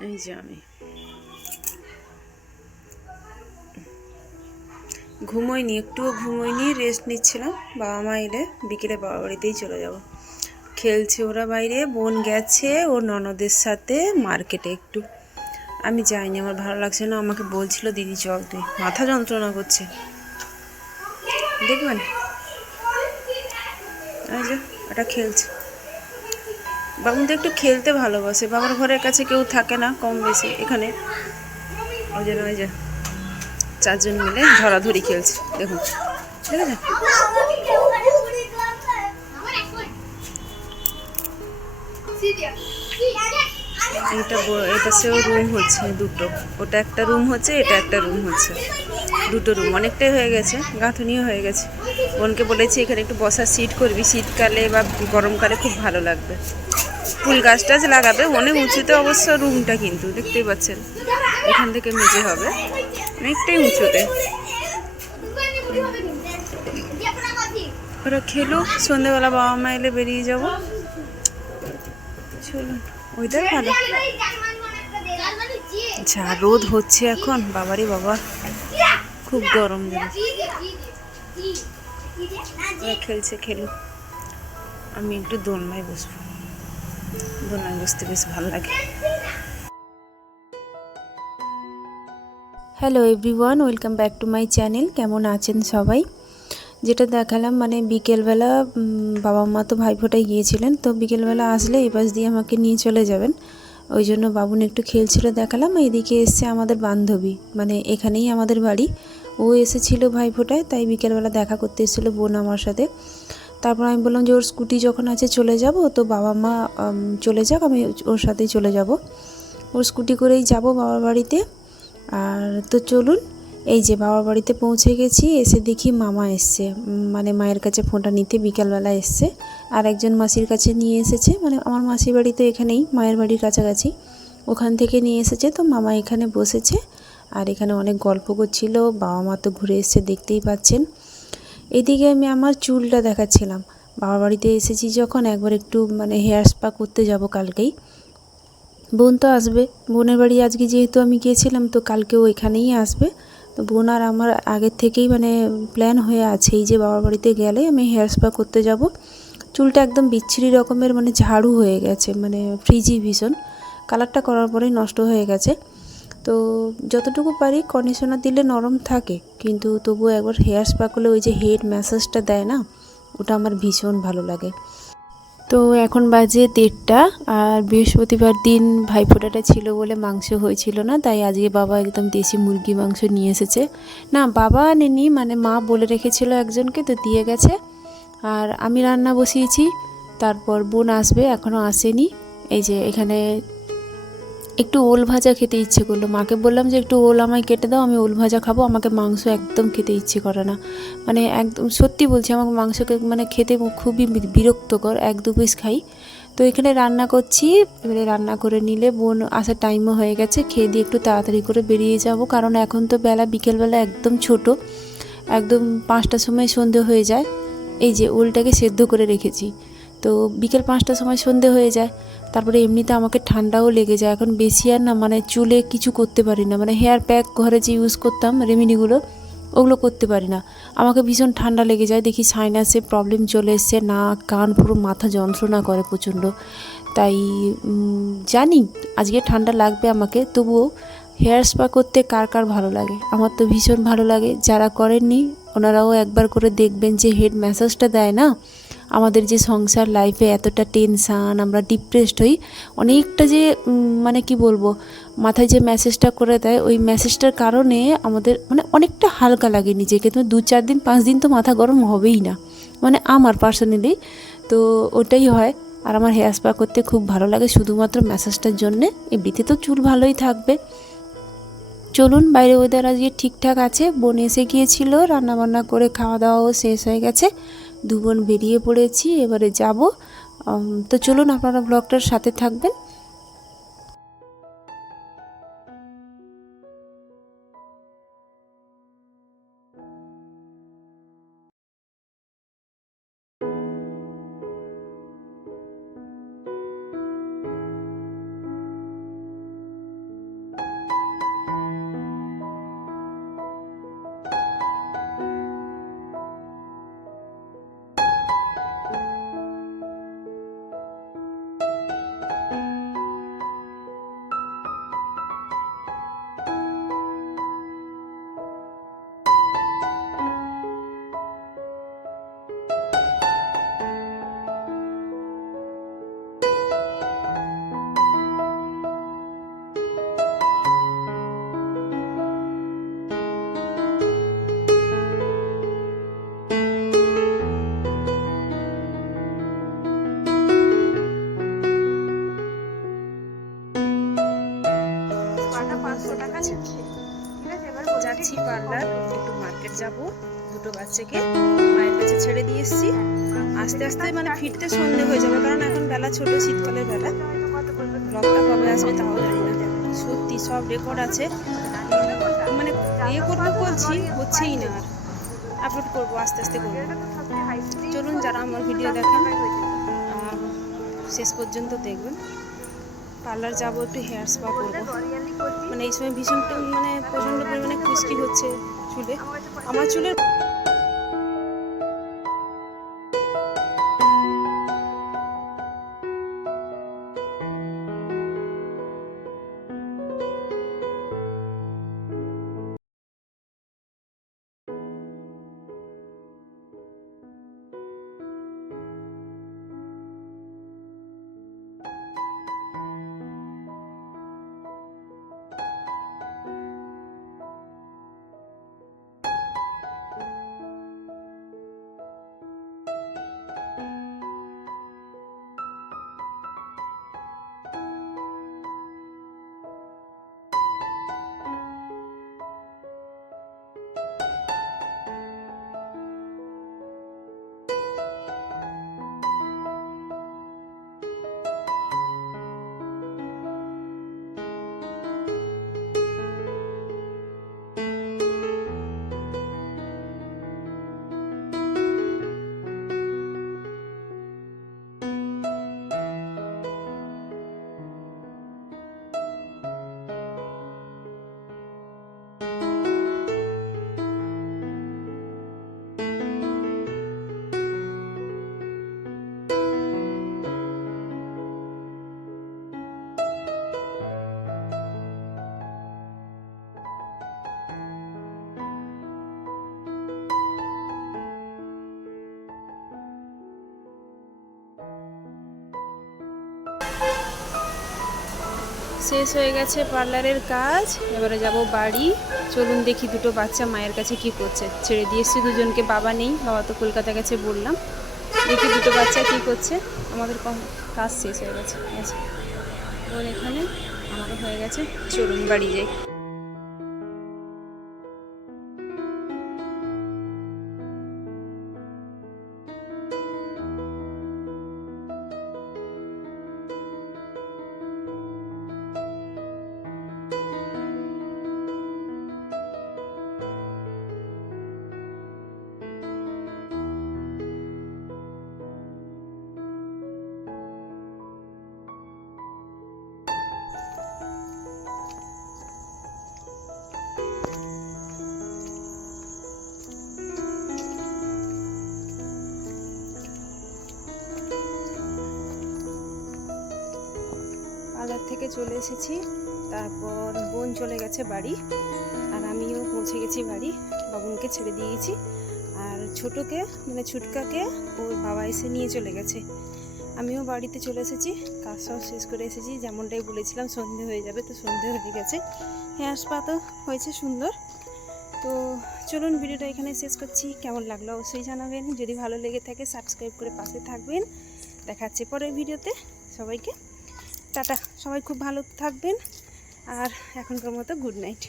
এই যে আমি ঘুমোইনি একটুও ঘুমোইনি রেস্ট নিচ্ছিলাম। বাবা মা এলে বিকেলে বাবা বাড়িতেই চলে যাব। খেলছে ওরা বাইরে, বোন গেছে, ওর ননদের সাথে মার্কেটে একটু। আমি যাইনি, আমার ভালো লাগছে না, আমাকে বলছিল, দিদি, চল তুই। মাথা যন্ত্রণা করছে। দেখবেন? ওটা খেলছে। বাবু তো একটু খেলতে ভালোবাসে। বাবার ঘরের কাছে কেউ থাকে না কম বেশি, এখানে। ওই জন্য ওই যে, চারজন মিলে ধরাধরি খেলছে, দেখুন। এটা সেও রুম হচ্ছে, দুটো। ওটা একটা রুম হচ্ছে, এটা একটা রুম হচ্ছে। দুটো রুম অনেকটাই হয়ে গেছে, গাঁথুনিও হয়ে গেছে। বোনকে বলেছি, এখানে একটু বসার সিট করবি, শীতকালে বা গরমকালে খুব ভালো লাগবে। ফুল গাছ টাছ লাগাবে, অনেক উঁচুতে অবশ্য রুমটা কিন্তু, দেখতেই পাচ্ছেন। এখান থেকে মেঝে হবে, অনেকটাই উঁচুতে। ওরা খেলো সন্ধ্যেবেলা বাবা মা এলে বেরিয়ে যাব। চলুন ওইটাই ভালো। যা রোদ হচ্ছে এখন, বাবারে বাবা, খুব গরম ওরা খেলছে, খেলো। আমি একটু দোলনায় বসবো। দোলনায় বসতে বেশ ভালো লাগে। Hello everyone welcome back to my channel কেমন আছেন সবাই? যেটা দেখালাম মানে বিকেলবেলা বাবা মা তো ভাইফোঁটায় গিয়েছিলেন, তো বিকেলবেলা আসলে এই পাশ দিয়ে আমাকে নিয়ে চলে যাবেন। ওই জন্য বাবুন একটু খেলছিল, দেখালাম এদিকে এসছে আমাদের বান্ধবী মানে এখানেই আমাদের বাড়ি। ও এসেছিল ভাইফোঁটায়, তাই বিকেলবেলা দেখা করতে এসেছিল বোন আমার সাথে। তারপর আমি বললাম যে ওর স্কুটি যখন আছে চলে যাব, তো বাবা মা চলে যাক, আমি ওর সাথেই চলে যাব। ওর স্কুটি করেই যাব বাবার বাড়িতে। আর তো চলুন, এই যে বাবার বাড়িতে পৌঁছে গেছি, এসে দেখি মামা এসছে। মানে মায়ের কাছে ফোনটা নিতে বিকালবেলা এসছে। আর একজন মাসির কাছে নিয়ে এসেছে মানে আমার মাসির বাড়ি তো এখানেই, মায়ের বাড়ির কাছাকাছি। ওখান থেকে নিয়ে এসেছে, তো মামা এখানে বসেছে। আর এখানে অনেক গল্প করছিল, বাবা মা তো ঘুরে এসছে, দেখতেই পাচ্ছেন। এদিকে আমি আমার চুলটা দেখাচ্ছিলাম। বাবার বাড়িতে এসেছি যখন, একবার একটু মানে হেয়ার স্পা করতে যাব কালকেই। বোন তো আসবে। বোনের বাড়ি আজকে যেহেতু আমি গিয়েছিলাম, তো কালকেও এখানেই আসবে। তো বোন আর আমার আগের থেকেই মানে প্ল্যান হয়ে আছে, এই যে বাবার বাড়িতে গেলে আমি হেয়ার স্পা করতে যাব। চুলটা একদম বিচ্ছিরি রকমের মানে ঝাড়ু হয়ে গেছে মানে ফ্রিজি ভীষণ। কালারটা করার পরেই নষ্ট হয়ে গেছে। তো যতটুকু পারি কন্ডিশনার দিলে নরম থাকে, কিন্তু তবুও একবার হেয়ার স্পা করলে ওই যে হেড ম্যাসাজটা দেয় না, ওটা আমার ভীষণ ভালো লাগে। তো এখন বাজে দেড়টা, আর বৃহস্পতিবার দিন ভাইফোঁটাটা ছিল বলে মাংস হয়েছিল না, তাই আজকে বাবা একদম দেশি মুরগি মাংস নিয়ে এসেছে। না, বাবা আনেনি মানে মা বলে রেখেছিল একজনকে, তো দিয়ে গেছে। আর আমি রান্না বসিয়েছি, তারপর বোন আসবে এখনও আসেনি। এই যে এখানে একটু ওল ভাজা খেতে ইচ্ছে করল। মাকে বললাম যে, একটু ওল আমায় কেটে দাও, আমি ওল ভাজা খাব, আমাকে মাংস একদম খেতে ইচ্ছে করে না। মানে একদম সত্যি বলছি, আমাকে মাংসকে মানে খেতে খুবই বিরক্তকর, এক দু পিস খাই। তো এখানে রান্না করছি, এবারে রান্না করে নিলে বোন আসার টাইমও হয়ে গেছে, খেয়ে দিয়ে একটু তাড়াতাড়ি করে বেরিয়ে যাব। কারণ এখন তো বেলা বিকেলবেলা একদম ছোট, একদম পাঁচটার সময় সন্ধে হয়ে যায়। এই যে ওলটাকে সেদ্ধ করে রেখেছি। তো বিকেল পাঁচটার সময় সন্ধে হয়ে যায়। তারপরে এমনিতে আমাকে ঠান্ডাও লেগে যায়। এখন বেশি আর না মানে চুলে কিছু করতে পারি না। মানে হেয়ার প্যাক ঘরে যে ইউজ করতাম, রেমিডিগুলো, ওগুলো করতে পারি না। আমাকে ভীষণ ঠান্ডা লেগে যায়। দেখি সাইনাসে প্রবলেম চলে এসছে। না কান, পুরো মাথা যন্ত্রণা করে প্রচণ্ড। তাই জানি আজকে ঠান্ডা লাগবে আমাকে, তবুও হেয়ার স্পা করতে কার কার ভালো লাগে? আমার তো ভীষণ ভালো লাগে। যারা করেননি, ওনারাও একবার করে দেখবেন যে হেড ম্যাসাজটা দেয় না? আমাদের যে সংসার লাইফে এতটা টেনশান আমরা ডিপ্রেসড হই, অনেকটা যে মানে কি বলব, মাথায় যে মেসেজটা করে দেয়, ওই মেসেজটার কারণে আমাদের মানে অনেকটা হালকা লাগে নিজেকে। তো দু চার দিন, পাঁচ দিন তো মাথা গরম হবেই না। মানে আমার পার্সোনালি তো ওটাই হয়। আর আমার হেয়ার স্পা করতে খুব ভালো লাগে, শুধুমাত্র ম্যাসাজটার জন্যে। এমনিতে তো চুল ভালোই থাকবে। চলুন, বাইরে ওয়েদার আজকে ঠিকঠাক আছে। বোন এসে গিয়েছিল রান্না বান্না করে খাওয়া দাওয়াও শেষ হয়ে গেছে। দু বোন বেরিয়ে পড়েছি এবারে যাব। তো চলুন আপনারা ব্লগটার সাথে থাকবেন। পার্লার একটু মার্কেট যাব। দুটো বাচ্চাকে মায়ের কাছে ছেড়ে দিয়ে এসেছি। আস্তে আস্তে মানে ফিরতে সন্ধে হয়ে যাবে, কারণ এখন বেলা ছোট, শীতকালের বেলা। ব্লগটা কবে আসবে তাও জানি না। সত্যি সব রেকর্ড আছে। মানে ইয়ে করব বলছি হচ্ছেই না আর। আপলোড করব, আস্তে আস্তে করব। চলুন যারা আমার ভিডিও দেখেন শেষ পর্যন্ত দেখবেন। পার্লার যাব একটু হেয়ার স্পা করব। মানে এই সময় ভীষণ মানে প্রচণ্ড পরিমাণে খুশকি হচ্ছে চুলে। আমার চুলের শেষ হয়ে গেছে পার্লারের কাজ। এবারে যাব বাড়ি। চলুন দেখি দুটো বাচ্চা মায়ের কাছে কি করছে। ছেড়ে দিয়ে এসছি, দুজনকে বাবা নেই, বাবা তো কলকাতা গেছে বললাম। দেখি দুটো বাচ্চা কি করছে। আমাদের কাজ শেষ হয়ে গেছে। ওর এখানে আমারও হয়ে গেছে। চলুন বাড়ি যাই। থেকে চলে এসেছি। তারপর বোন চলে গেছে বাড়ি আর আমিও পৌঁছে গেছি বাড়ি। বাবুনকে ছেড়ে দিয়েছি। আর ছোটোকে মানে ছুটকাকে, ওর বাবা এসে নিয়ে চলে গেছে। আমিও বাড়িতে চলে এসেছি। কাজ সব শেষ করে এসেছি। যেমনটাই বলেছিলাম, সন্ধে হয়ে যাবে তো সন্ধে হয়ে গেছে। হেয়ার স্পা তো হয়েছে সুন্দর। তো চলুন ভিডিওটা এখানে শেষ করছি। কেমন লাগল অবশ্যই জানাবেন। যদি ভালো লেগে থাকে সাবস্ক্রাইব করে পাশে থাকবেন। দেখাচ্ছি পরের ভিডিওতে। সবাইকে টাটা। সবাই খুব ভালো থাকবেন। আর এখনকার মতো গুড নাইট